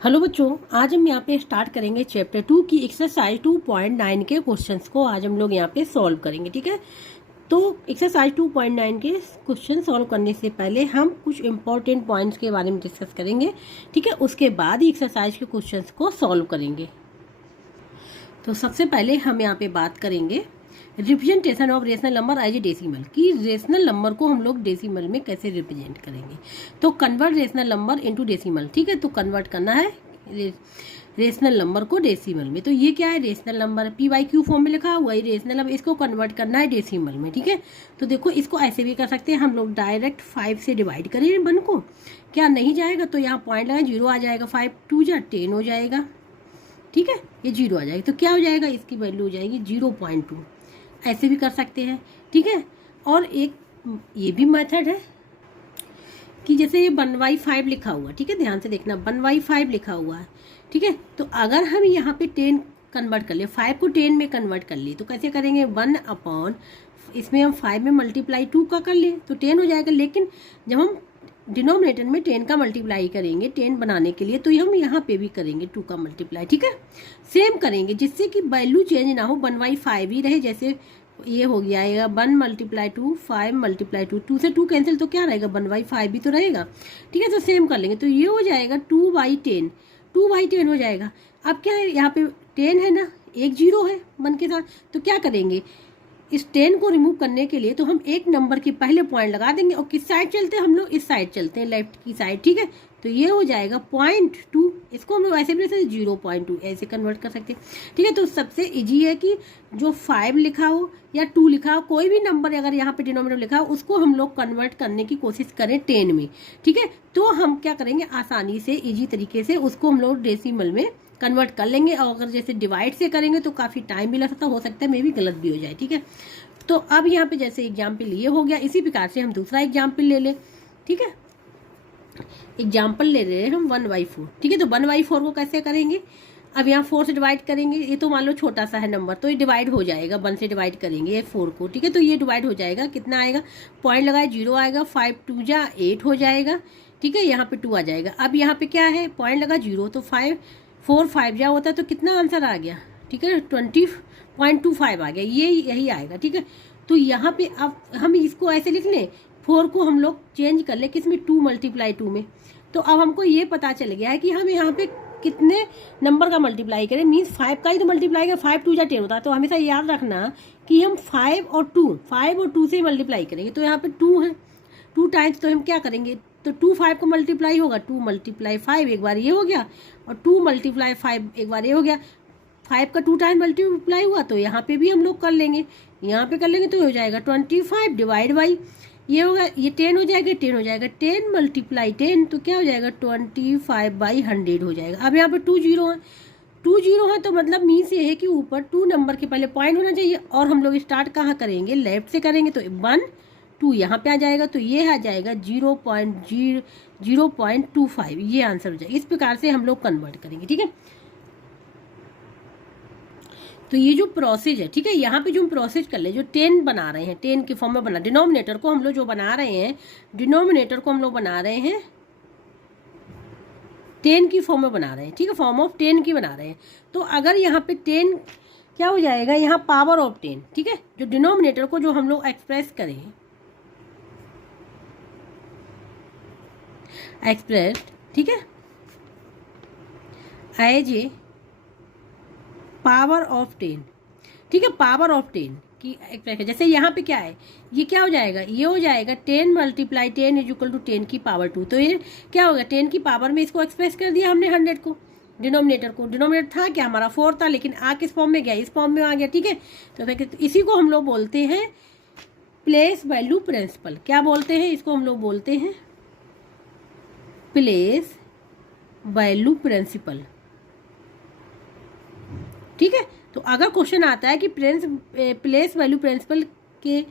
Hello बच्चों, आज हम यहाँ पे स्टार्ट करेंगे चैप्टर 2 की एक्सरसाइज 2.9 के क्वेश्चंस को आज हम लोग यहाँ पे सॉल्व करेंगे। ठीक है, तो एक्सरसाइज 2.9 के क्वेश्चन सॉल्व करने से पहले हम कुछ इंपॉर्टेंट पॉइंट्स के बारे में डिस्कस करेंगे। ठीक है, उसके बाद ही एक्सरसाइज के क्वेश्चंस को सॉल्व करेंगे। तो सबसे पहले हम यहाँ पे बात करेंगे representation of rational number as a decimal, कि रेशनल नंबर को हम लोग डेसिमल में कैसे रिप्रेजेंट करेंगे। तो convert rational number into decimal. ठीक है, तो कन्वर्ट करना है रेशनल नंबर को डेसिमल में। तो ये क्या है, रेशनल नंबर PYQ फॉर्म में लिखा हुआ है रेशनल नंबर, इसको कन्वर्ट करना है डेसिमल में। ठीक है, तो देखो इसको ऐसे भी कर सकते हैं हम लोग, डायरेक्ट 5 से डिवाइड करें 1 को, क्या नहीं जाएगा तो यहाँ पॉइंट लगा 0 आ जाएगा, 5 2 जा 10 हो जाएगा। ठीक है, ये 0 आ जाएगी तो क्या हो जाएगा, इसकी वैल्यू हो जाएगी 0.2। ऐसे भी कर सकते हैं। ठीक है, और एक ये भी मेथड है कि जैसे ये 1/5 लिखा हुआ, ठीक है ध्यान से देखना, 1/5 लिखा हुआ है। ठीक है, तो अगर हम यहाँ पे 10 कन्वर्ट कर ले, 5 को 10 में कन्वर्ट कर ले, तो कैसे करेंगे, 1 इसमें हम 5 में मल्टीप्लाई 2 का कर ले तो 10 हो जाएगा। लेकिन जब हम डिनोमिनेटर में 10 का मल्टीप्लाई करेंगे 10 बनाने के लिए, तो हम यहाँ पे भी करेंगे 2 का मल्टीप्लाई। ठीक है, सेम करेंगे जिससे कि वैल्यू चेंज ना हो, 1/5 ही रहे। जैसे ये हो गया आएगा 1 × 2 5 × 2, 2 से 2 कैंसिल तो क्या रहेगा, 1/5 भी तो रहेगा। ठीक है, तो सेम कर लेंगे, तो ये हो जाएगा 2/10, 2/10 हो जाएगा। अब क्या है, यहाँ पे 10 है ना, एक 0 है 1 के साथ, तो क्या करेंगे, इस 10 को रिमूव करने के लिए तो हम एक नंबर के पहले पॉइंट लगा देंगे, और किस साइड चलते हैं हम लोग, इस साइड चलते हैं, लेफ्ट की साइड। ठीक है, तो ये हो जाएगा 0.2, इसको हम लोग ऐसे भी 0.2 ऐसे कन्वर्ट कर सकते हैं। ठीक है, तो सबसे इजी है कि जो 5 लिखा हो या 2 लिखा हो, कोई भी नंबर अगर यहाँ पे डिनोमिनेटर लिखा हो उसको हम लोग कन्वर्ट करने की कोशिश करें 10 में। ठीक है, तो हम क्या करेंगे, आसानी से इजी तरीके से उसको हम लोग डेसिमल में कन्वर्ट कर लेंगे। और अगर जैसे डिवाइड से करेंगे तो काफ़ी टाइम भी लग सकता, हो सकता है मे भी गलत भी हो जाए। ठीक है, तो अब यहाँ पे जैसे एग्जाम्पल ये हो गया, इसी प्रकार से हम दूसरा एग्जाम्पल ले लें। ठीक है, एग्जाम्पल ले रहे हैं हम 1/4। ठीक है, तो 1/4 को कैसे करेंगे, अब यहाँ 4 से डिवाइड करेंगे, ये तो मान लो छोटा सा है नंबर, तो ये डिवाइड हो जाएगा, 1 से डिवाइड करेंगे ये 4 को। ठीक है, तो ये डिवाइड हो जाएगा, कितना आएगा, पॉइंट लगाए 0 आएगा, 5 2 जा 8 हो जाएगा। ठीक है, यहाँ पे 2 आ जाएगा। अब यहाँ पे क्या है, पॉइंट लगा 0, तो 4 5 जा होता है, तो कितना आंसर आ गया, ठीक है 20.25 आ गया, ये यही आएगा। ठीक है, तो यहाँ पे अब हम इसको ऐसे लिख लें, 4 को हम लोग चेंज कर ले किस में, 2 × 2 में। तो अब हमको ये पता चल गया है कि हम यहाँ पे कितने नंबर का मल्टीप्लाई करें, मीन्स 5 का ही तो मल्टीप्लाई करें, 5 2 जा 10 होता है। तो हमेशा याद रखना कि हम 5 और 2 से मल्टीप्लाई करेंगे। तो यहाँ पे 2 है, 2 टाइम्स, तो हम क्या करेंगे, तो 2 5 को मल्टीप्लाई होगा, 2 × 5 एक बार ये हो गया, और 2 × 5 एक बार ये हो गया। 5 का 2 टाइम मल्टीप्लाई हुआ, तो यहाँ पे भी हम लोग कर लेंगे, यहाँ पे कर लेंगे, तो हो जाएगा 25 डिवाइड बाई ये होगा, ये 10 हो जाएगा, 10 हो जाएगा, 10 × 10 तो क्या हो जाएगा, 25/100 हो जाएगा। अब यहाँ पे 2 0 है, 2 0 है, तो मतलब मीन्स ये है कि ऊपर 2 नंबर के पहले पॉइंट होना चाहिए, और हम लोग स्टार्ट कहाँ करेंगे, लेफ्ट से करेंगे, तो 1 2 यहाँ पे आ जाएगा, तो ये आ जाएगा 0.25, ये आंसर हो जाएगा। इस प्रकार से हम लोग कन्वर्ट करेंगे। ठीक है, तो ये जो प्रोसेस है, ठीक है, यहाँ पे जो हम प्रोसेस कर ले, जो 10 बना रहे हैं, 10 के फॉर्म में बना, डिनोमिनेटर को हम लोग जो बना रहे हैं, डिनोमिनेटर को हम लोग बना रहे हैं 10 की फॉर्म में बना रहे हैं। ठीक है, फॉर्म ऑफ 10 की बना रहे हैं। तो अगर यहाँ पे 10 क्या हो जाएगा, यहाँ पावर ऑफ 10। ठीक है, जो डिनोमिनेटर को जो हम लोग एक्सप्रेस करें, ठीक है, एज ए पावर ऑफ 10। ठीक है, पावर ऑफ 10 की एक्सप्रेशन, जैसे यहाँ पे क्या है, ये क्या हो जाएगा, ये हो जाएगा 10 × 10 = 10 की पावर 2। तो ये क्या होगा, 10 की पावर में इसको एक्सप्रेस कर दिया हमने 100 को, डिनोमिनेटर को। डिनोमिनेटर था क्या हमारा 4 था, लेकिन आ किस फॉर्म में गया, इस फॉर्म में आ गया। ठीक है, तो फिर इसी को हम लोग बोलते हैं प्लेस वैल्यू प्रिंसिपल। क्या बोलते हैं इसको, हम लोग बोलते हैं प्लेस वैल्यू प्रिंसिपल। ठीक है, तो अगर क्वेश्चन आता है कि प्लेस वैल्यू प्रिंसिपल के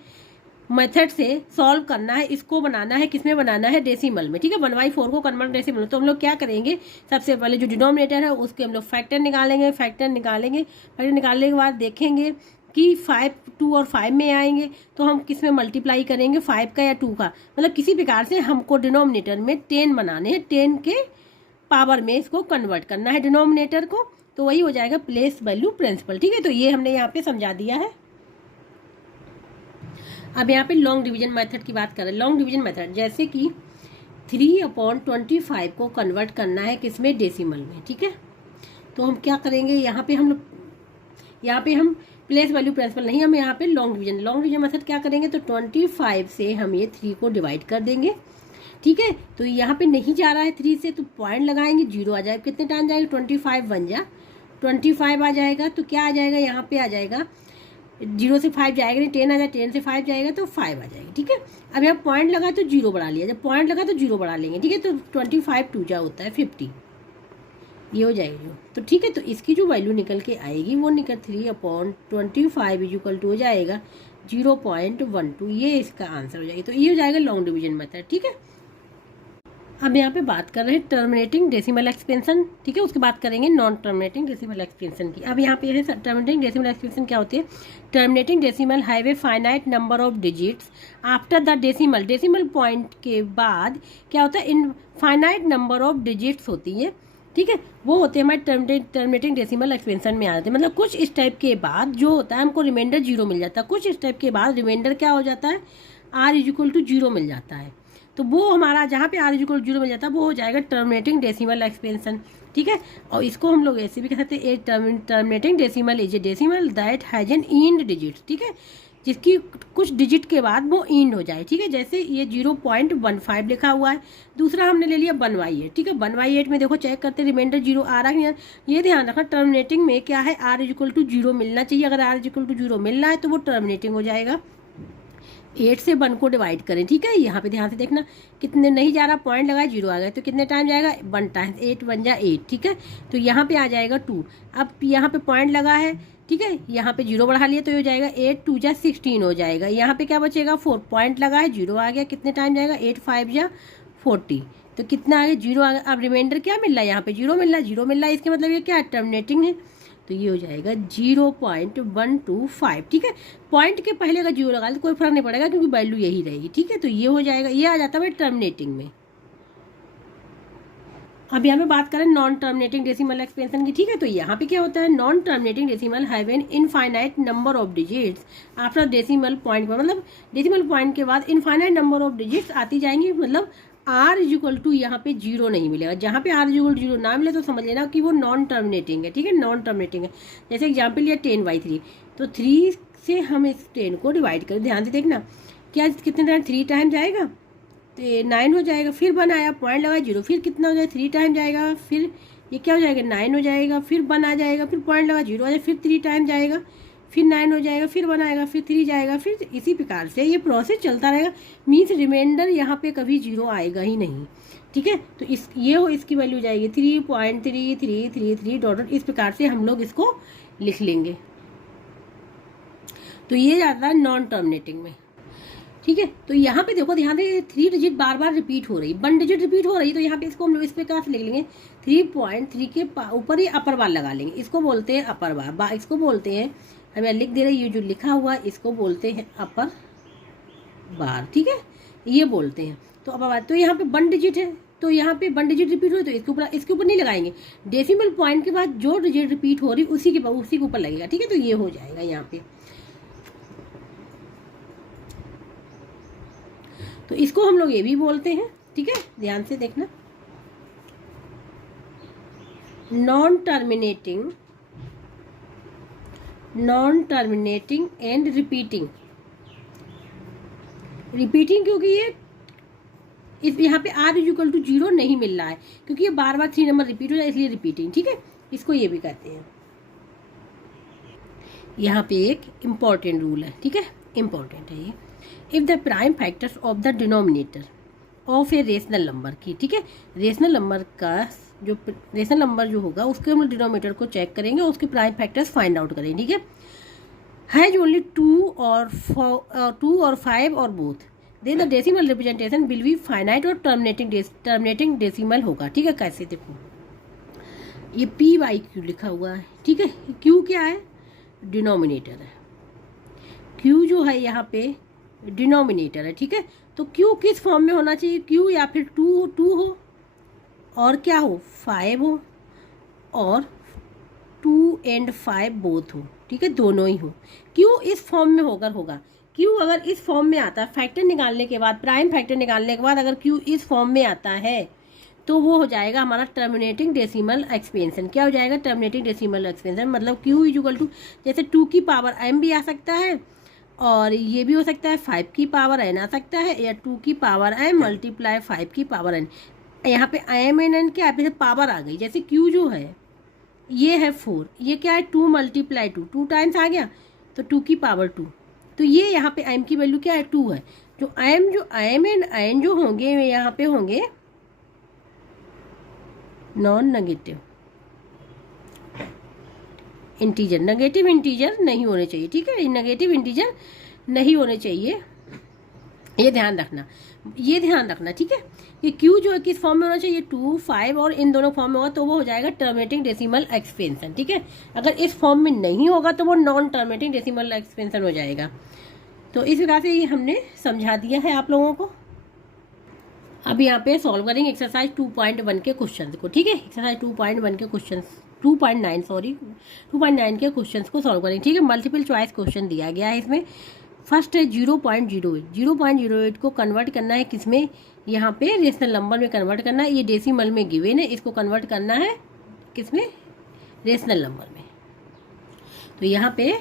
मेथड से सॉल्व करना है, इसको बनाना है, किसमें बनाना है, डेसिमल में। ठीक है, 1/4 को कन्वर्ट डेसिमल, तो हम लोग क्या करेंगे, सबसे पहले जो डिनोमिनेटर है उसके हम लोग फैक्टर निकालेंगे, फैक्टर निकालने के बाद देखेंगे कि 5 2 और 5 में आएंगे, तो हम किस में मल्टीप्लाई करेंगे, 5 का या 2 का, मतलब किसी प्रकार से हमको डिनोमिनेटर में 10 बनाने हैं, 10 के पावर में इसको कन्वर्ट करना है डिनोमिनेटर को, तो वही हो जाएगा प्लेस वैल्यू प्रिंसिपल। ठीक है, तो ये हमने यहाँ पे समझा दिया है। अब यहाँ पे लॉन्ग डिवीजन मेथड की बात करें। लॉन्ग डिवीजन मेथड जैसे कि 3/25 को कन्वर्ट करना है किसमें, डेसिमल में। ठीक है, तो हम क्या करेंगे, यहाँ पे हम प्लेस वैल्यू प्रिंसिपल नहीं, हम यहाँ पे लॉन्ग डिवीजन मेथड क्या करेंगे, तो 25 से हम ये 3 को डिवाइड कर देंगे। ठीक है, तो यहाँ पे नहीं जा रहा है 3 से, तो पॉइंट लगाएंगे, 0 आ जाएगा। कितने टाइम जाएगा, 25 बन जा 25 आ जाएगा, तो क्या आ जाएगा, यहाँ पे आ जाएगा 0 से 5 जाएगा नहीं, 10 आ जाएगा, 10 से 5 जाएगा तो 5 आ जाएगी। ठीक है, अब यहाँ पॉइंट लगा तो 0 बढ़ा लिया, जब पॉइंट लगा तो 0 बढ़ा लेंगे। ठीक है, तो 25 2 जा होता है 50, ये हो जाएगा जो। तो ठीक है, तो इसकी जो वैल्यू निकल के आएगी वो निकल 3/25 इक्वल टू हो जाएगा 0.12, ये इसका आंसर हो जाएगा। तो ये हो जाएगा लॉन्ग डिवीजन मेथड। ठीक है, अब यहाँ पे बात कर रहे हैं टर्मिनेटिंग डेसिमल एक्सपेंशन। ठीक है, उसके बात करेंगे नॉन टर्मिनेटिंग डेसिमल एक्सपेंशन की। अब यहाँ पे है टर्मिनेटिंग डेसिमल एक्सपेंशन क्या होती है। Terminating decimal have a finite number of digits after the decimal. Decimal point के बाद क्या होता है, इन फाइनाइट नंबर ऑफ डिजिट्स होती है। ठीक है, वो होते हैं हमारे टर्मिनेटिंग डेसिमल एक्सपेंशन में आ जाते हैं। मतलब कुछ इस टाइप के बाद जो होता है हमको रिमाइंडर 0 मिल जाता है, कुछ इस टाइप के बाद रिमाइंडर क्या हो जाता है, r=0 मिल जाता है। तो वो हमारा जहाँ पे r=0 मिल जाता है वो हो जाएगा टर्मिनेटिंग डेसिमल एक्सपेंशन। ठीक है, और इसको हम लोग ऐसे भी कह सकते हैं, terminating decimal is a decimal that has an and digit. ठीक है, जिसकी कुछ डिजिट के बाद वो एंड हो जाए। ठीक है, जैसे ये 0.15 लिखा हुआ है। दूसरा हमने ले लिया 1/8। ठीक है, 1/8 में देखो चेक करते रिमाइंडर 0 आ रहा है, ये ध्यान रखना टर्मिनेटिंग में क्या है, r=0 मिलना चाहिए। अगर r=0 मिल रहा है तो वो टर्मिनेटिंग हो जाएगा। 8 से 1 को डिवाइड करें। ठीक है, यहाँ पे ध्यान से देखना, कितने नहीं जा रहा, पॉइंट लगाए 0 आ गया, तो कितने टाइम जाएगा, 1 टाइम, 8 1 जा 8। ठीक है, तो यहाँ पे आ जाएगा 2। अब यहाँ पे पॉइंट लगा है, ठीक है, यहाँ पे 0 बढ़ा लिया तो हो जाएगा 8 2 जा 16 हो जाएगा। यहाँ पे क्या बचेगा, 4, पॉइंट लगा है 0 आ गया, कितने टाइम जाएगा, 8 5 जा 40, तो कितना आ गया, 0 आ गया। अब रिमाइंडर क्या मिल रहा है, यहाँ पे 0 मिल रहा है, इसके मतलब ये क्या टर्मिनेटिंग है, तो ये हो जाएगा 0.125। ठीक है, पॉइंट के पहले अगर 0 लगा तो कोई फर्क नहीं पड़ेगा क्योंकि वैल्यू यही रहेगी। ठीक है, तो ये हो जाएगा, ये आ जाता है टर्मिनेटिंग में। अब यहाँ पे बात करें नॉन टर्मिनेटिंग डेसिमल एक्सपेंशन की। ठीक है, तो यहाँ पे क्या होता है, non terminating decimal have an infinite number of digits after decimal point, मतलब डेसिमल पॉइंट के बाद इनफाइनाइट नंबर ऑफ डिजिट्स आती जाएंगी। मतलब r= यहाँ पे 0 नहीं मिलेगा, जहाँ पे r=0 ना मिले तो समझ लेना कि वो नॉन टर्मिनेटिंग है। ठीक है, नॉन टर्मिनेटिंग है। जैसे एग्जाम्पल लिया 10/3, तो 3 से हम इस 10 को डिवाइड करें, ध्यान से देखना क्या कितने टाइम, 3 टाइम जाएगा तो 9 हो जाएगा, फिर 1 आया, पॉइंट लगा 0, फिर कितना हो जाएगा, 3 टाइम जाएगा, फिर ये क्या हो जाएगा, 9 हो जाएगा, फिर 1 आ जाएगा, फिर पॉइंट लगा 0 आ जाएगा, फिर 3 टाइम जाएगा, फिर 9 हो जाएगा, फिर 1 आएगा, फिर 3 जाएगा, फिर इसी प्रकार से ये प्रोसेस चलता रहेगा। मीन्स रिमाइंडर यहाँ पे कभी 0 आएगा ही नहीं। ठीक है, तो इसकी वैल्यू हो जाएगी 3.3333 डॉट, इस प्रकार से हम लोग इसको लिख लेंगे। तो ये जाता है नॉन टर्मिनेटिंग में। ठीक है, तो यहाँ पे देखो ध्यान दे, 3 डिजिट बार बार रिपीट हो रही, 1 डिजिट रिपीट हो रही, तो यहाँ पे इसको हम लोग इस प्रकार से लिख लेंगे 3.3 के ऊपर ही अपर बार लगा लेंगे, इसको बोलते हैं अपर बार, इसको बोलते हैं, हमें लिख दे रहे ये जो लिखा हुआ है इसको बोलते हैं अपर बार। ठीक है, ये बोलते हैं तो अपर बार। तो यहाँ पे 1 डिजिट है, तो यहाँ पे 1 डिजिट रिपीट हो तो इसके ऊपर नहीं लगाएंगे, डेसिमल पॉइंट के बाद जो डिजिट रिपीट हो रही उसी के ऊपर लगेगा। ठीक है, तो ये हो जाएगा यहाँ पे। तो इसको हम लोग ये भी बोलते हैं। ठीक है, ध्यान से देखना, नॉन टर्मिनेटिंग एंड रिपीटिंग। क्योंकि ये यहाँ पे r=0 नहीं मिल रहा है, क्योंकि ये बार बार 3 नंबर रिपीट हो जाए, इसलिए रिपीटिंग। ठीक है, इसको ये भी कहते हैं। यहाँ पे एक इम्पॉर्टेंट रूल है। ठीक है, इम्पॉर्टेंट है ये, if the prime factors of the denominator of a rational number की। ठीक है, रेशनल नंबर जो होगा उसके हम डिनोमिनेटर को चेक करेंगे, उसके प्राइम फैक्टर्स फाइंड आउट करेंगे। ठीक है, हैज ओनली 2 और 5 और both, then the decimal representation will be finite और टर्मिनेटिंग डेसिमल होगा। ठीक है, कैसे देखो, ये p/q लिखा हुआ है। ठीक है, q क्या है, डिनोमिनेटर है, q जो है यहाँ पे डिनोमिनेटर है। ठीक है, तो q किस फॉर्म में होना चाहिए, q या फिर 2 हो और क्या हो 5 हो और 2 and 5 बोथ हो, ठीक है, दोनों ही हो। क्यों इस फॉर्म में होगा क्यों अगर इस फॉर्म में आता है फैक्टर निकालने के बाद, प्राइम फैक्टर निकालने के बाद अगर क्यू इस फॉर्म में आता है तो वो हो जाएगा हमारा टर्मिनेटिंग डेसिमल एक्सपेंशन। क्या हो जाएगा? Terminating decimal expansion. मतलब क्यू इक्वल टू जैसे 2 की पावर m भी आ सकता है और ये भी हो सकता है 5 की पावर n आ सकता है, या 2 की पावर m मल्टीप्लाई 5 की पावर n। यहाँ पे m एन n क्या है? जैसे पावर आ गई, जैसे q जो है ये है 4, ये क्या है 2 मल्टीप्लाई 2 टाइम्स आ गया तो 2 की पावर 2। तो ये यहाँ पे m की वैल्यू क्या है? 2 है। जो m एंड n जो होंगे यहाँ पे होंगे non negative integer, negative integer नहीं होने चाहिए, ठीक है, नेगेटिव इंटीजर नहीं होने चाहिए, ये ध्यान रखना, ठीक है। ये क्यू जो है किस फॉर्म में होना चाहिए? 2, 5 और इन दोनों फॉर्म में होगा तो वो हो जाएगा टर्मिनेटिंग डेसिमल एक्सपेंशन, ठीक है। अगर इस फॉर्म में नहीं होगा तो वो नॉन टर्मिनेटिंग डेसिमल एक्सपेंशन हो जाएगा। तो इस प्रकार से ये हमने समझा दिया है आप लोगों को। अब यहाँ पे सॉल्व करेंगे एक्सरसाइज 2.1 के क्वेश्चन को, ठीक है। एक्सरसाइज 2.1 के क्वेश्चन 2.9 के क्वेश्चन को सॉल्व करेंगे, ठीक है। मल्टीपल चॉइस क्वेश्चन दिया गया है इसमें। फर्स्ट है 0.08 को कन्वर्ट करना है किसमें? यहाँ पे रेशनल नंबर में कन्वर्ट करना है। ये डेसिमल में गिवन है, इसको कन्वर्ट करना है किसमें? रेशनल नंबर में। तो यहाँ पे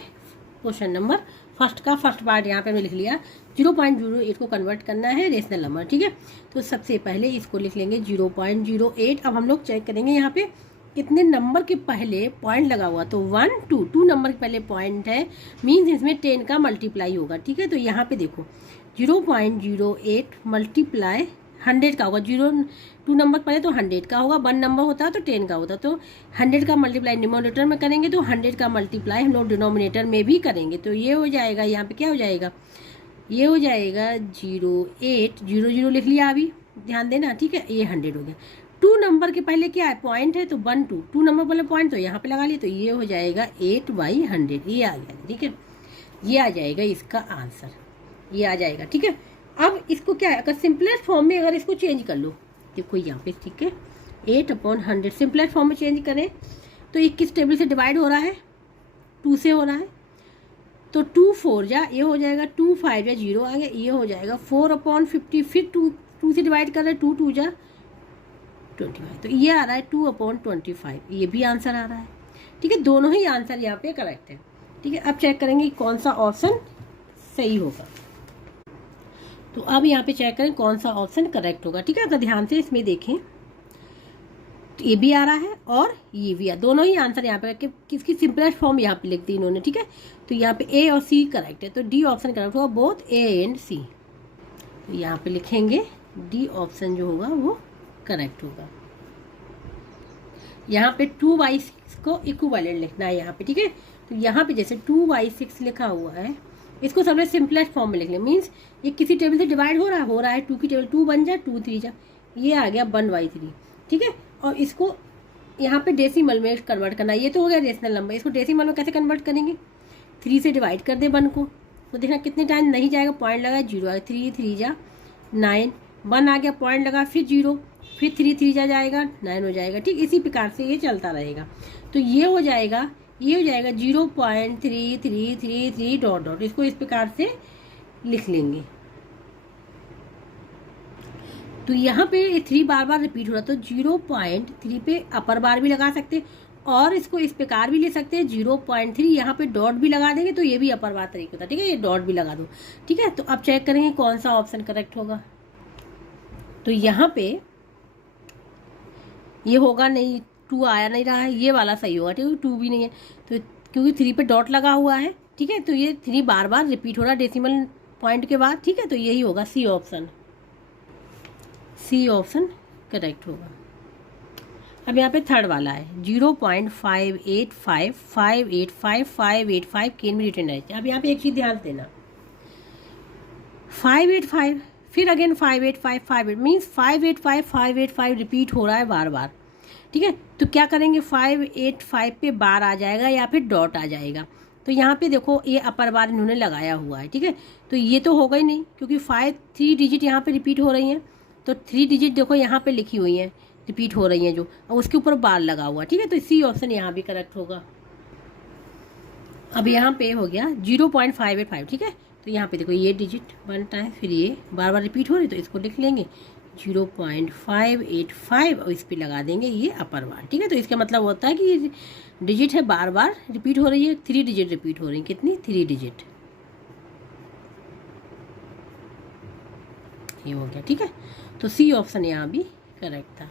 क्वेश्चन नंबर फर्स्ट का फर्स्ट पार्ट यहाँ पे हमने लिख लिया। 0.08 को कन्वर्ट करना है रेशनल नंबर, ठीक है। तो सबसे पहले इसको लिख लेंगे 0.08। अब हम लोग चेक करेंगे यहाँ पे कितने नंबर के पहले पॉइंट लगा हुआ, तो 1, 2 नंबर के पहले पॉइंट है, मीन्स इसमें 10 का मल्टीप्लाई होगा, ठीक है। तो यहाँ पे देखो 0.08 मल्टीप्लाई 100 का होगा। 2 नंबर पहले तो 100 का होगा, 1 नंबर होता तो 10 का होता। तो 100 का मल्टीप्लाई डिनोमिनेटर में करेंगे तो 100 का मल्टीप्लाई हम लोग डिनोमिनेटर में भी करेंगे। तो ये हो जाएगा, यहाँ पे क्या हो जाएगा? ये हो जाएगा 0.8 लिख लिया, अभी ध्यान देना, ठीक है। ये 100 हो गया। 2 नंबर के पहले क्या है? पॉइंट है, तो 1, 2 नंबर पहले पॉइंट तो यहाँ पे लगा लिया, तो ये हो जाएगा 8/100, ये आ गया, ठीक है। ये आ जाएगा इसका आंसर, ये आ जाएगा, ठीक है। अब इसको क्या है, अगर सिंपलेस्ट फॉर्म में अगर इसको चेंज कर लो, देखो यहाँ पे, ठीक है, 8/100 सिंपलेस्ट फॉर्म में चेंज करें तो ये किस टेबल से डिवाइड हो रहा है? 2 से हो रहा है। तो 2 4 जा, ये हो जाएगा 2 5 जा, 0 आ गया, ये हो जाएगा 4/50। फिर 2 से डिवाइड कर रहे हैं, 2 2 जा 25, तो ये आ रहा है 2/25, ये भी आंसर आ रहा है, ठीक है। दोनों ही आंसर यहाँ पे करेक्ट है, ठीक है। अब चेक करेंगे कौन सा ऑप्शन सही होगा। तो अब यहाँ पे चेक करें कौन सा ऑप्शन करेक्ट होगा, ठीक है। अगर ध्यान से इसमें देखें तो ये भी आ रहा है और ये भी दोनों ही आंसर यहाँ पे किसकी सिंपलेस्ट फॉर्म यहाँ पे लिख दी इन्होंने, ठीक है। तो यहाँ पे ए और सी करेक्ट है, तो डी ऑप्शन करेक्ट होगा, बोथ ए एंड सी। तो यहाँ पे लिखेंगे डी ऑप्शन जो होगा वो करेक्ट होगा। यहाँ पे 2/6 को इक्विवेलेंट लिखना है यहाँ पे, ठीक है। तो यहाँ पे जैसे 2/6 लिखा हुआ है, इसको सबसे सिंपलेस्ट फॉर्म में लिख लें, मीन्स ये किसी टेबल से डिवाइड हो रहा है 2 की टेबल, 2 1 जा 2 3 जा, ये आ गया 1/3, ठीक है। और इसको यहाँ पे डेसिमल में कन्वर्ट करना, ये तो हो गया रेशनल नंबर। इसको डेसिमल में कैसे कन्वर्ट करेंगे? 3 से डिवाइड कर दे 1 को, तो देखना कितने टाइम नहीं जाएगा, पॉइंट लगा 0 आ गया, 3 3 जा 9, 1 आ गया, पॉइंट लगा, फिर 0, फिर 3 3 जा जाएगा 9 हो जाएगा, ठीक। इसी प्रकार से ये चलता रहेगा। तो ये हो जाएगा 0.3333 डॉट डॉट, इसको इस प्रकार से लिख लेंगे। तो यहाँ पे 3 बार रिपीट हो रहा, तो 0.3 पे अपर बार भी लगा सकते और इसको इस प्रकार भी ले सकते हैं 0.3, यहाँ पे डॉट भी लगा देंगे तो ये भी अपर बार तरीके होता है, ठीक है। ये डॉट भी लगा दो, ठीक है। तो अब चेक करेंगे कौन सा ऑप्शन करेक्ट होगा। तो यहाँ पे ये होगा नहीं, 2 आया नहीं रहा है, ये वाला सही होगा, ठीक है। 2 भी नहीं है तो क्योंकि 3 पे डॉट लगा हुआ है, ठीक है। तो ये 3 बार रिपीट हो रहा है डेसिमल पॉइंट के बाद, ठीक है। तो यही होगा सी ऑप्शन करेक्ट होगा। अब यहाँ पे थर्ड वाला है 0.585585 केन में रिटर्न है। अब यहाँ पे एक चीज़ ध्यान देना, 585 फिर अगेन 585 मीन्स 585 रिपीट हो रहा है बार, ठीक है। तो क्या करेंगे, 585 पे बार आ जाएगा या फिर डॉट आ जाएगा। तो यहाँ पे देखो ये अपर बार इन्होंने लगाया हुआ है, ठीक है। तो ये तो होगा ही नहीं क्योंकि 3 डिजिट यहाँ पे रिपीट हो रही हैं, तो 3 डिजिट देखो यहाँ पे लिखी हुई हैं रिपीट हो रही हैं जो, और उसके ऊपर बार लगा हुआ, ठीक है। तो सी ऑप्शन यहाँ भी करेक्ट होगा। अब यहाँ पे हो गया 0.585, ठीक है। तो यहाँ पे देखो ये डिजिट 1 टाइम, फिर ये बार बार रिपीट हो रही, तो इसको लिख लेंगे 0.585 और इस पर लगा देंगे ये अपर बार, ठीक है। तो इसका मतलब होता है कि ये डिजिट है बार बार रिपीट हो रही है, 3 डिजिट रिपीट हो रही है। कितनी? 3 डिजिट। ये हो गया, ठीक है। तो सी ऑप्शन यहाँ भी करेक्ट था।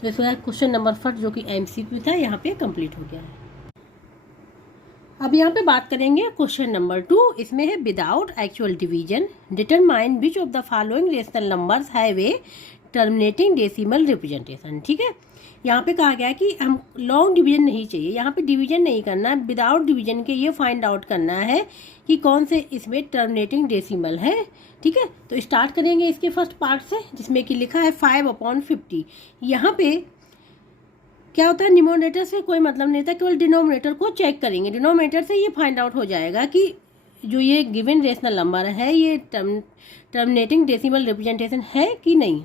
तो इसके बाद क्वेश्चन नंबर 1 जो कि MCQ था यहाँ पे कंप्लीट हो गया है। अब यहाँ पे बात करेंगे क्वेश्चन नंबर 2। इसमें है without actual division determine which of the following rational numbers have a terminating decimal representation, ठीक है। यहाँ पे कहा गया है कि हम लॉन्ग डिवीजन नहीं चाहिए, यहाँ पे डिवीजन नहीं करना है, विदाउट डिवीजन के ये फाइंड आउट करना है कि कौन से इसमें टर्मिनेटिंग डेसिमल है, ठीक है। तो स्टार्ट करेंगे इसके फर्स्ट पार्ट से, जिसमें कि लिखा है 5/50। यहाँ पे क्या होता है, न्यूमरेटर से कोई मतलब नहीं था, केवल डिनोमिनेटर को चेक करेंगे। डिनोमिनेटर से ये फाइंड आउट हो जाएगा कि जो ये गिवन रेशनल नंबर है ये टर्मिनेटिंग डेसिमल रिप्रेजेंटेशन है कि नहीं।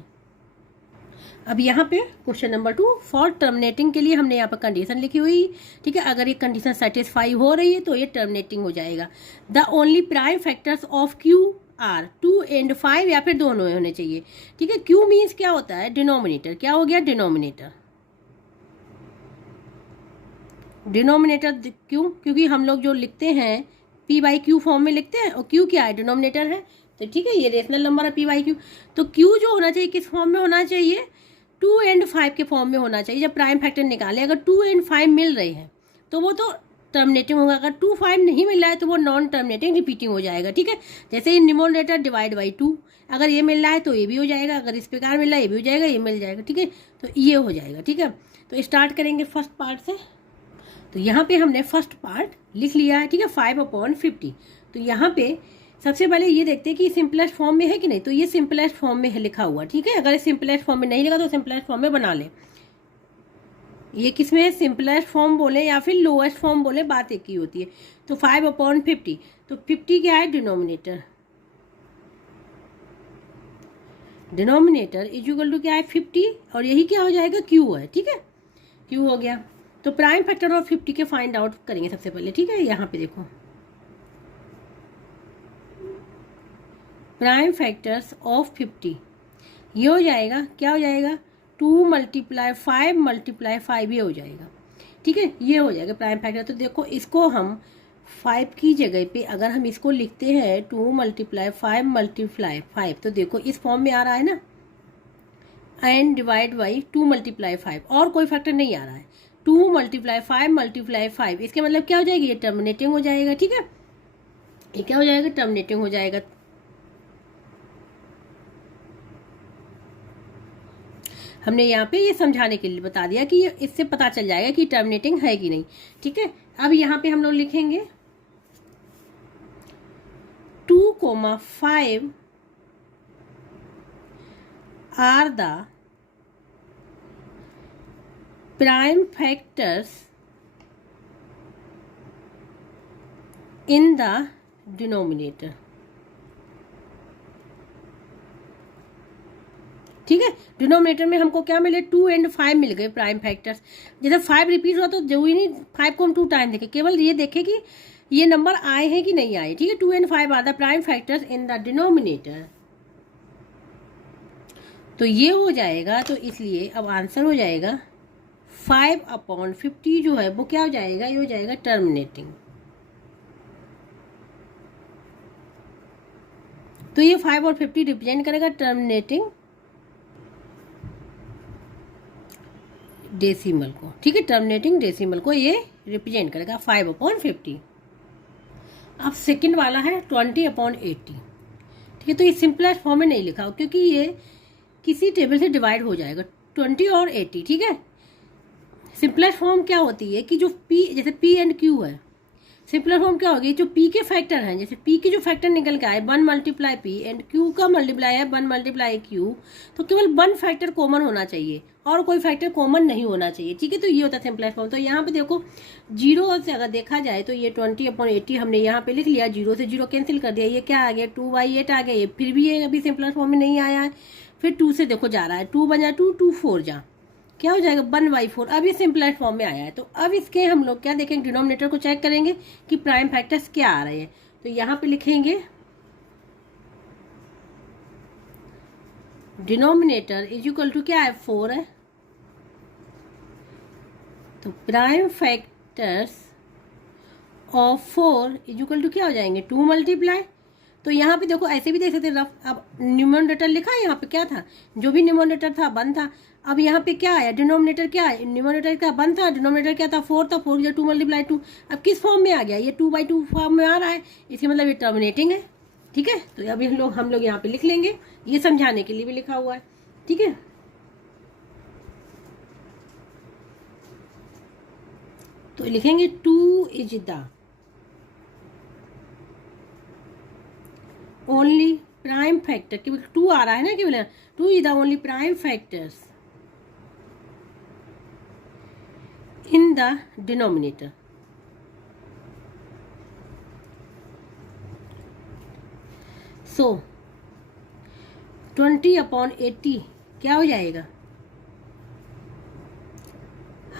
अब यहाँ पे क्वेश्चन नंबर 2 फॉर टर्मिनेटिंग के लिए हमने यहाँ पर कंडीशन लिखी हुई, ठीक है। अगर ये कंडीशन सेटिस्फाई हो रही है तो ये टर्मिनेटिंग हो जाएगा। The only prime factors of Q R 2 and 5, या फिर दोनों होने चाहिए, ठीक है। क्यू मीन्स क्या होता है? डिनोमिनेटर। क्या हो गया? डिनोमिनेटर। डिनोमिनेटर क्यों? क्योंकि हम लोग जो लिखते हैं P/Q फॉर्म में लिखते हैं, और Q क्या है? डिनोमिनेटर है। तो ठीक है, ये रेशनल नंबर है P/Q। तो Q जो होना चाहिए किस फॉर्म में होना चाहिए? 2 and 5 के फॉर्म में होना चाहिए। जब प्राइम फैक्टर निकाले, अगर 2 and 5 मिल रहे हैं तो वो तो टर्मिनेटिंग होगा। अगर 2, 5 नहीं मिल रहा है तो वो नॉन टर्मिनेटिंग रिपीटिंग हो जाएगा, ठीक है। जैसे ये न्यूमरेटर डिवाइड बाई 2, अगर ये मिल रहा है तो ये भी हो जाएगा, अगर इस प्रकार मिल रहा है ये भी हो जाएगा, ये मिल जाएगा, ठीक है। तो ये हो जाएगा, ठीक है। तो स्टार्ट करेंगे फर्स्ट पार्ट से। तो यहाँ पे हमने फर्स्ट पार्ट लिख लिया है, ठीक है, 5/50। तो यहाँ पे सबसे पहले ये देखते हैं कि सिंपलेस्ट फॉर्म में है कि नहीं। तो ये सिंपलेस्ट फॉर्म में है लिखा हुआ, ठीक है। अगर सिंपलेस्ट फॉर्म में नहीं लिखा तो सिंपलेस्ट फॉर्म में बना ले। ये किस में है? सिंपलेस्ट फॉर्म बोले या फिर लोएस्ट फॉर्म बोले, बात एक ही होती है। तो 5/50, तो 50 क्या है? Denominator. Denominator is equal to क्या है? 50, और यही क्या हो जाएगा? क्यू है, ठीक है। क्यू हो गया। तो प्राइम फैक्टर ऑफ 50 के फाइंड आउट करेंगे सबसे पहले, ठीक है। यहाँ पे देखो प्राइम फैक्टर्स ऑफ 50, ये हो जाएगा, क्या हो जाएगा? 2 × 5 × 5 ये हो जाएगा, ठीक है। ये हो जाएगा प्राइम फैक्टर। तो देखो इसको हम 5 की जगह पे अगर हम इसको लिखते हैं 2 × 5 × 5, तो देखो इस फॉर्म में आ रहा है ना, एंड डिवाइड बाई 2 × 5, और कोई फैक्टर नहीं आ रहा है। 2 × 5 × 5, इसके मतलब क्या हो जाएगी? ये टर्मिनेटिंग हो जाएगा, ठीक है। ये क्या हो जाएगा? टर्मिनेटिंग हो जाएगा। हमने यहाँ पे ये समझाने के लिए बता दिया कि ये इससे पता चल जाएगा कि टर्मिनेटिंग है कि नहीं, ठीक है। अब यहाँ पे हम लोग लिखेंगे 2,5 are the prime factors in the denominator, ठीक है। डिनोमिनेटर में हमको क्या मिले? 2 and 5 मिल गए प्राइम फैक्टर्स। जैसे 5 रिपीट हुआ तो जरूरी नहीं 5 को हम 2 टाइम देखें, केवल ये देखें कि ये नंबर आए हैं कि नहीं आए, ठीक है। 2 and 5 are the prime factors in the denominator. तो ये हो जाएगा, तो इसलिए अब आंसर हो जाएगा 5/50 जो है वो क्या हो जाएगा? ये हो जाएगा टर्मिनेटिंग। तो ये 5 और 50 रिप्रेजेंट करेगा टर्मिनेटिंग डेसिमल को, ठीक है। टर्मिनेटिंग डेसिमल को ये रिप्रेजेंट करेगा 5/50। अब सेकंड वाला है 20/80, ठीक है। तो ये सिंपलेस्ट फॉर्म में नहीं लिखा हो क्योंकि ये किसी टेबल से डिवाइड हो जाएगा 20 और 80, ठीक है। सिंपलेस्ट फॉर्म क्या होती है कि जो P, जैसे P एंड Q है, सिंपलेस्ट फॉर्म क्या होगी? जो P के फैक्टर हैं, जैसे P के जो फैक्टर निकल के आए 1 × P एंड Q का मल्टीप्लाई है 1 × Q, तो केवल 1 फैक्टर कॉमन होना चाहिए और कोई फैक्टर कॉमन नहीं होना चाहिए, ठीक है। तो ये होता है सिंपलेस्ट फॉर्म। तो यहाँ पे देखो 0 से अगर देखा जाए तो ये 20/80 हमने यहाँ पे लिख लिया, 0 से 0 कैंसिल कर दिया, ये क्या आ गया? 2/8 आ गया। ये फिर भी ये अभी सिंपलेस्ट फॉर्म में नहीं आया है। फिर 2 से देखो जा रहा है, 2 बजा 2, 2 4 जा, क्या हो जाएगा 1/4। अब ये सिंपलेस्ट फॉर्म में आया है, तो अब इसके हम लोग क्या देखेंगे, डिनोमिनेटर को चेक करेंगे कि प्राइम फैक्टर्स क्या आ रहे हैं। तो यहाँ पे लिखेंगे डिनोमिनेटर इज इक्वल टू क्या है 4 है, तो prime factors of 4 is equal to क्या हो जाएंगे 2 मल्टीप्लाई। तो यहाँ पे देखो ऐसे भी देख सकते हैं रफ, अब न्यूमरेटर लिखा है, यहाँ पे क्या था, जो भी न्यूमरेटर था 1 था। अब यहाँ पे क्या आया, डिनोमिनेटर क्या है, न्यूमरेटर क्या 1 था, डिनोमिनेटर क्या था 4 था, 4 या 2 मल्टीप्लाई 2। अब किस फॉर्म में आ गया, ये 2/2 फॉर्म में आ रहा है, इसका मतलब ये टर्मिनेटिंग है। ठीक है, तो अभी हम लोग यहाँ पे लिख लेंगे, ये समझाने के लिए भी लिखा हुआ है। ठीक है, तो लिखेंगे 2 is the only prime factor, केवल 2 आ रहा है ना, केवल 2 is the only prime factors in the denominator. So 20/80 क्या हो जाएगा,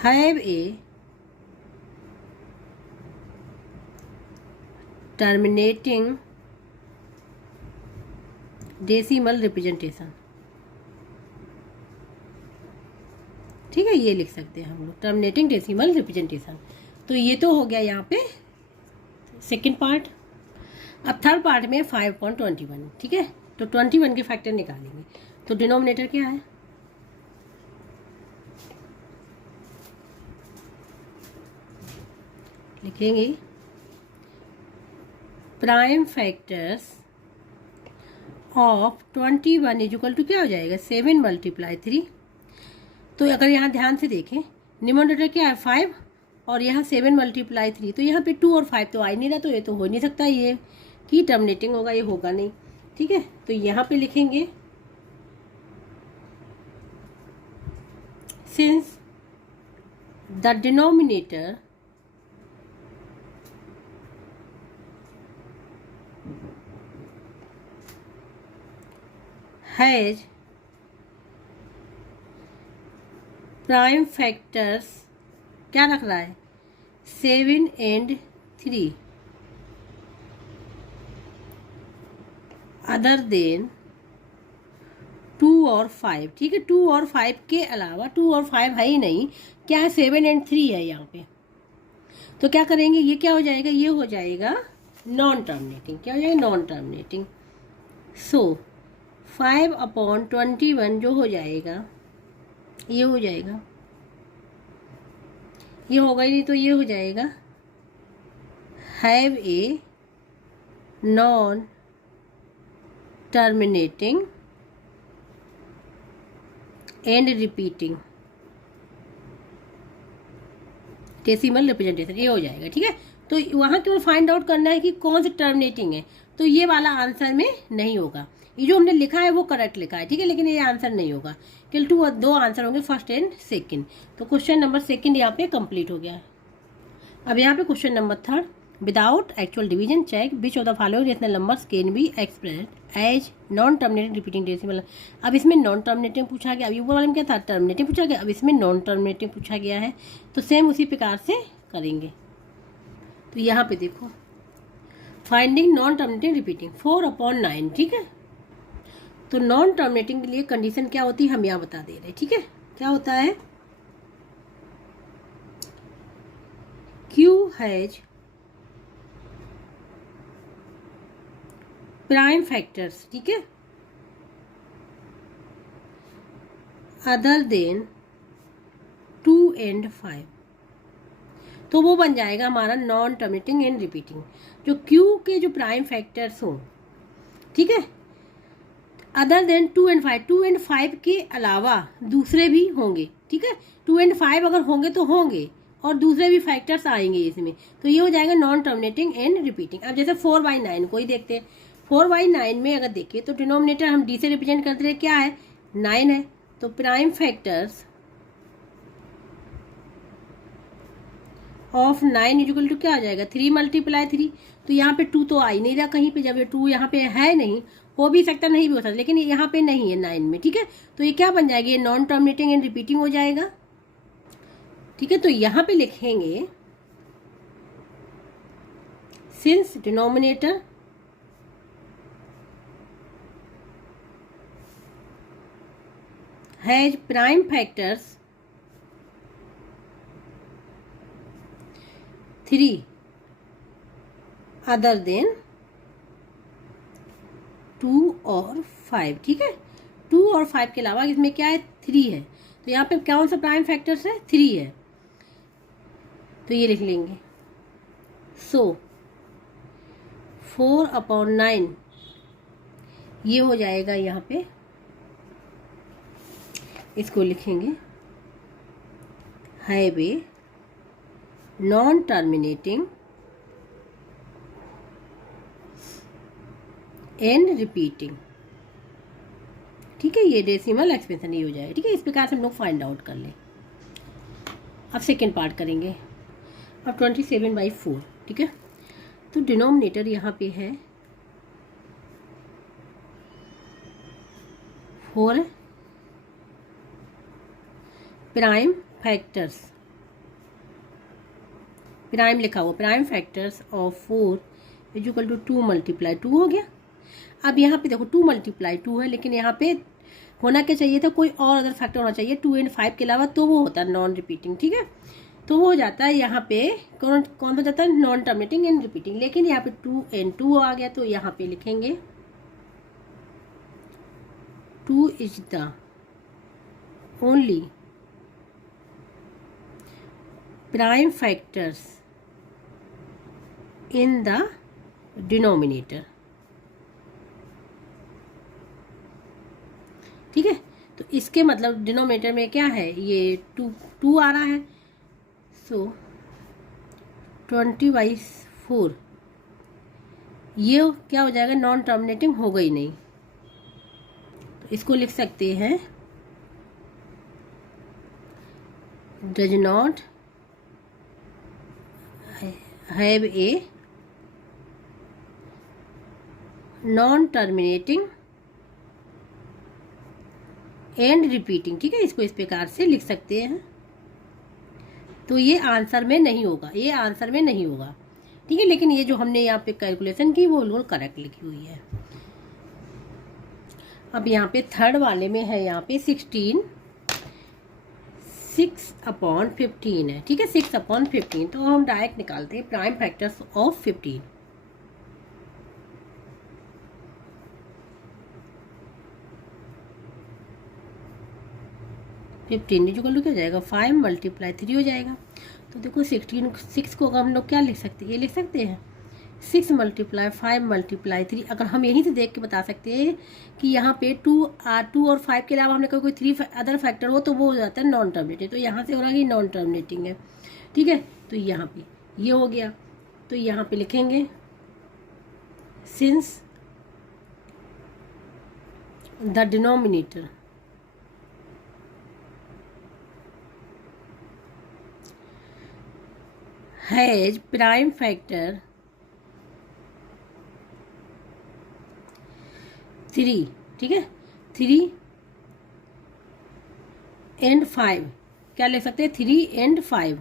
have a terminating decimal representation. ठीक है, ये लिख सकते हैं हम लोग टर्मिनेटिंग डेसिमल रिप्रेजेंटेशन। तो ये तो हो गया यहाँ पे सेकंड पार्ट। अब थर्ड पार्ट में 5/21। ठीक है, तो 21 के फैक्टर निकालेंगे। तो डिनोमिनेटर क्या है, लिखेंगे prime factors of 21 is equal to क्या हो जाएगा 7 मल्टीप्लाई 3। तो अगर यहाँ ध्यान से देखें, न्यूमरेटर क्या है 5 और यहाँ 7 मल्टीप्लाई 3, तो यहाँ पे 2 और 5 तो आ ही नहीं रहा, तो ये तो हो नहीं सकता, ये कि टर्मिनेटिंग होगा, ये होगा नहीं। ठीक है, तो यहाँ पे लिखेंगे since the denominator has prime factors क्या रख रहा है 7 and 3 अदर देन 2 और 5। ठीक है, 2 और 5 के अलावा, 2 और 5 है ही नहीं, क्या है 7 and 3 है यहाँ पे। तो क्या करेंगे, ये क्या हो जाएगा, ये हो जाएगा नॉन टर्मिनेटिंग। क्या हो जाएगा, नॉन टर्मिनेटिंग। सो 5/21 जो हो जाएगा, ये हो जाएगा, ये होगा ही नहीं, तो ये हो जाएगा have a non terminating and repeating decimal representation, ये हो जाएगा। ठीक है, तो वहाँ केवल फाइंड आउट करना है कि कौन सा टर्मिनेटिंग है, तो ये वाला आंसर में नहीं होगा। ये जो हमने लिखा है वो करेक्ट लिखा है, ठीक है, लेकिन ये आंसर नहीं होगा, केवल 2 आंसर होंगे, फर्स्ट एंड सेकंड। तो क्वेश्चन नंबर 2 यहाँ पे कंप्लीट हो गया है। अब यहाँ पे question number 3, without actual division check which of the following rational numbers can be expressed as non terminating repeating decimal. अब इसमें नॉन टर्मिनेटिंग पूछा गया, अभी ऊपर वाले में क्या था टर्मिनेटिंग पूछा गया, अब इसमें नॉन टर्मिनेटिंग पूछा गया है, तो सेम उसी प्रकार से करेंगे। तो यहाँ पे देखो फाइंडिंग नॉन टर्मिनेटिंग रिपीटिंग 4/9। ठीक है, तो नॉन टर्मिनेटिंग के लिए कंडीशन क्या होती है हम यहाँ बता दे रहे हैं। ठीक है, क्या होता है, Q हैज प्राइम फैक्टर्स, ठीक है, अदर देन 2 and 5, तो वो बन जाएगा हमारा नॉन टर्मिनेटिंग एंड रिपीटिंग। जो Q के जो प्राइम फैक्टर्स हों, ठीक है, अदर देन 2 and 5, 2 and 5 के अलावा दूसरे भी होंगे। ठीक है, 2 and 5 अगर होंगे तो होंगे और दूसरे भी फैक्टर्स आएंगे इसमें, तो ये हो जाएगा नॉन टर्मिनेटिंग एंड रिपीटिंग। अब जैसे 4/9 को ही देखते हैं, 4/9 में अगर देखिए तो डिनोमिनेटर हम डी से रिप्रेजेंट करते रहे, क्या है 9 है, तो prime factors of 9 equal to क्या आ जाएगा 3 मल्टीप्लाई 3। तो यहाँ पे 2 तो आ ही नहीं रहा कहीं पे, जब ये 2 यहाँ पे है नहीं, हो भी सकता नहीं भी हो सकता, लेकिन यहाँ पे नहीं है 9 में, ठीक है। तो ये क्या बन जाएगा, ये नॉन टर्मिनेटिंग एंड रिपीटिंग हो जाएगा, ठीक है। तो यहाँ पे लिखेंगे since denominator has prime factors 3 other than 2 और 5, ठीक है। 2 और 5 के अलावा इसमें क्या है 3 है, तो यहाँ पे कौन सा प्राइम फैक्टर्स है 3 है, तो ये लिख लेंगे। सो 4/9 ये हो जाएगा, यहाँ पे इसको लिखेंगे highway non terminating and repeating, ठीक है। ये डेसिमल एक्सपेंशन ही हो जाएगा, ठीक है। इस प्रकार से हम लोग फाइंड आउट कर लें। अब सेकेंड पार्ट करेंगे। अब 27/4, ठीक है। तो डिनोमिनेटर यहाँ पे है 4 प्राइम फैक्टर्स, प्राइम लिखा हुआ prime factors of 4 equal to 2 multiply 2 हो गया। अब यहाँ पे देखो 2 मल्टीप्लाई 2 है, लेकिन यहाँ पे होना क्या चाहिए था, कोई और अदर फैक्टर होना चाहिए 2 एंड 5 के अलावा, तो वो होता है नॉन रिपीटिंग, ठीक है। तो वो हो जाता है यहाँ पे कौन कौन हो जाता है नॉन टर्मिनेटिंग एंड रिपीटिंग, लेकिन यहाँ पे 2 एंड 2 आ गया, तो यहाँ पे लिखेंगे 2 is the only prime factors in the denominator, ठीक है। तो इसके मतलब डिनोमिनेटर में क्या है, ये 2 आ रहा है, सो 20/4 ये क्या हो जाएगा नॉन टर्मिनेटिंग होगा ही नहीं, तो इसको लिख सकते हैं does not have a non terminating and repeating, ठीक है। इसको इस प्रकार से लिख सकते हैं। तो ये आंसर में नहीं होगा, ये आंसर में नहीं होगा, ठीक है। लेकिन ये जो हमने यहाँ पे कैलकुलेशन की वो बिल्कुल करेक्ट लिखी हुई है। अब यहाँ पे थर्ड वाले में है यहाँ पे 16 6/15 है, ठीक है। 6/15 तो हम डायरेक्ट निकालते हैं prime factors of 15। Equal to क्या हो जाएगा 5 मल्टीप्लाई 3 हो जाएगा। तो देखो 6 को हम लोग क्या लिख सकते हैं, ये लिख सकते हैं 6 मल्टीप्लाई 5 मल्टीप्लाई 3। अगर हम यहीं से देख के बता सकते हैं कि यहाँ पे 2 और 5 के अलावा हमने कोई 3 अदर फैक्टर हो तो वो हो जाता है नॉन टर्मिनेटिंग, तो यहाँ से हो रहा है कि नॉन टर्मिनेटिंग है, ठीक है। तो यहाँ पे ये हो गया, तो यहाँ पे लिखेंगे since the denominator has prime factor 3, ठीक है। 3 एंड 5 क्या ले सकते हैं 3 एंड 5,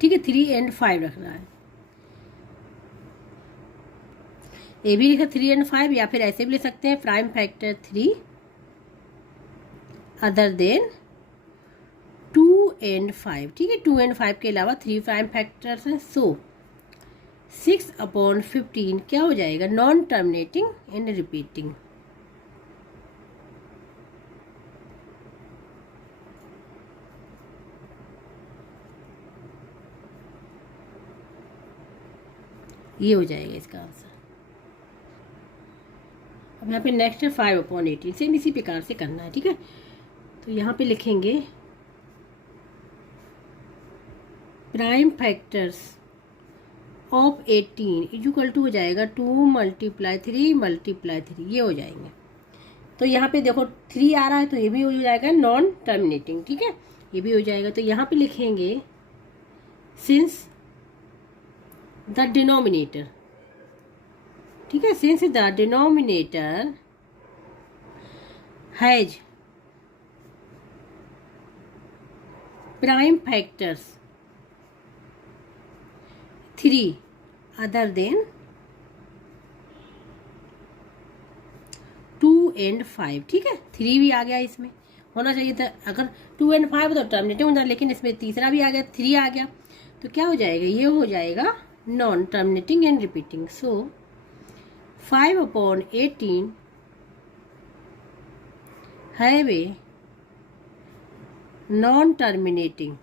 ठीक है। 3 एंड 5 रखना है, ये भी लिखा 3 एंड 5, या फिर ऐसे भी ले सकते हैं prime factor 3 other than 2 and 5, ठीक है। 2 एंड 5 के अलावा 3 प्राइम फैक्टर्स हैं। सो 6/15 क्या हो जाएगा नॉन टर्मिनेटिंग एंड रिपीटिंग, ये हो जाएगा इसका आंसर। अब यहाँ पे नेक्स्ट है 5/18, सेम इसी प्रकार से करना है, ठीक है। तो यहाँ पे लिखेंगे prime factors of 18 equal to हो जाएगा 2 मल्टीप्लाई 3 मल्टीप्लाई 3, ये हो जाएंगे। तो यहाँ पे देखो 3 आ रहा है, तो ये भी हो जाएगा नॉन टर्मिनेटिंग, ठीक है, ये भी हो जाएगा। तो यहाँ पे लिखेंगे सिंस द डिनोमिनेटर, ठीक है, since the denominator has prime factors 3 other than 2 and 5, ठीक है, 3 भी आ गया, इसमें होना चाहिए था अगर 2 and 5 तो टर्मिनेटिव होता, लेकिन इसमें तीसरा भी आ गया, 3 आ गया, तो क्या हो जाएगा, ये हो जाएगा non terminating and repeating. So 5/18 have a non terminating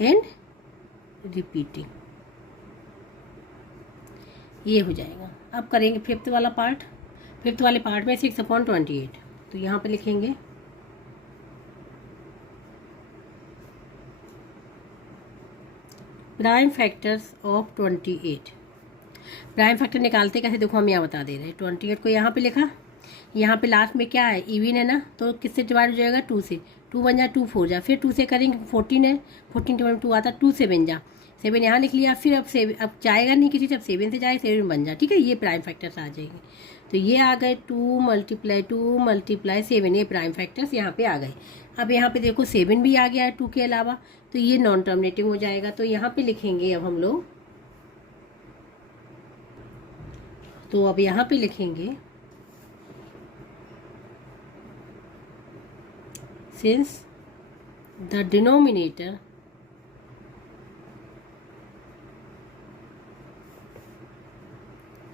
and repeating, ये हो जाएगा। अब करेंगे फिफ्थ वाला पार्ट। फिफ्थ वाले पार्ट में 6/28, तो यहाँ पे लिखेंगे prime factors of 28। Prime factor निकालते कैसे, देखो हम यहाँ बता दे रहे हैं। 28 को यहाँ पे लिखा, यहाँ पे लास्ट में क्या है, इवन है ना, तो किससे डिवाइड हो जाएगा, 2 से। 2 बन जा, 2 4 जा, फिर 2 से करेंगे, 14 है, 14 डिवाइड 2 आता, 2 से बन जा, 7 यहाँ लिख लिया, फिर अब जाएगा नहीं किसी से, अब 7 से जाए, 7 बन जा, ठीक है, ये प्राइम फैक्टर्स आ जाएंगे। तो ये आ गए 2 × 7, ये प्राइम फैक्टर्स यहाँ पे आ गए। अब यहाँ पे देखो 7 भी आ गया है 2 के अलावा, तो ये नॉन टर्मिनेटिंग हो जाएगा। तो यहाँ पे लिखेंगे अब हम लोग, तो अब यहाँ पे लिखेंगे since the denominator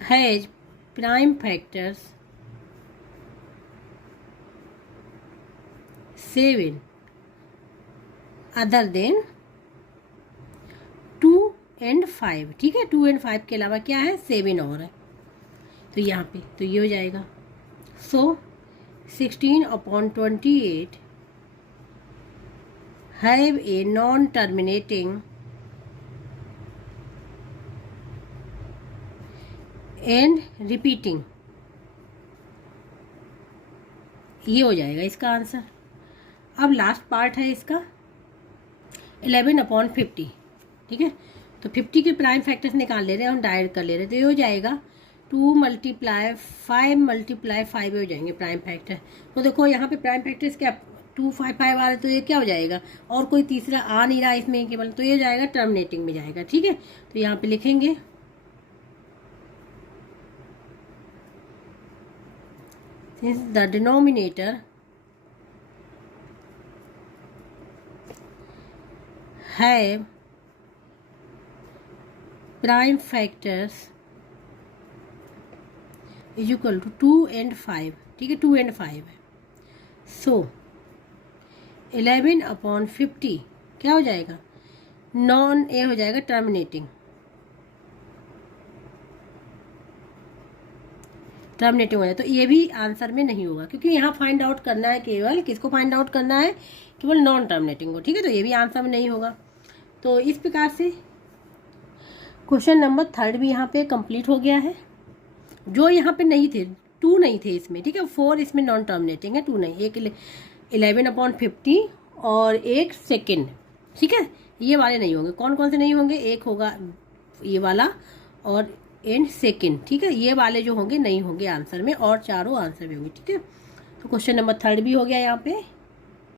has prime factors 7 other than 2 and 5, ठीक है, 2 and 5 के अलावा क्या है, 7 और है, तो यहाँ पे तो ये हो जाएगा। सो 16/28 have a non terminating and repeating, ये हो जाएगा इसका आंसर। अब लास्ट पार्ट है इसका 11/50, ठीक है, तो 50 के प्राइम फैक्टर्स निकाल ले रहे हैं हम, डायरेक्ट कर ले रहे हैं, तो ये हो जाएगा 2 × 5 × 5 हो जाएंगे प्राइम फैक्टर। तो देखो यहाँ पे प्राइम फैक्टर्स क्या 2 5 5 आ रहे, तो ये क्या हो जाएगा, और कोई तीसरा आ नहीं रहा इसमें केवल, तो ये हो जाएगा टर्मिनेटिंग में जाएगा, ठीक है। तो यहाँ पे लिखेंगे since the denominator have prime factors is equal to 2 and 5, ठीक है, 2 and 5 है। सो 11/50 क्या हो जाएगा, नॉन ए हो जाएगा टर्मिनेटिंग हो जाए, तो ये भी आंसर में नहीं होगा, क्योंकि यहाँ फाइंड आउट करना है केवल किसको फाइंड आउट करना है, केवल नॉन टर्मिनेटिंग को, ठीक है, तो ये भी आंसर में नहीं होगा। तो इस प्रकार से क्वेश्चन नंबर 3 भी यहाँ पे कंप्लीट हो गया है। जो यहाँ पे नहीं थे, 2 नहीं थे इसमें, ठीक है, 4 इसमें नॉन टर्मिनेटिंग है, 2 नहीं, एक 11/50 और एक सेकेंड, ठीक है, ये वाले नहीं होंगे। कौन कौन से नहीं होंगे, एक होगा ये वाला और एंड सेकेंड, ठीक है, ये वाले जो होंगे नहीं होंगे आंसर में, और चारों आंसर में होंगे, ठीक है। तो क्वेश्चन नंबर 3 भी हो गया यहाँ पे।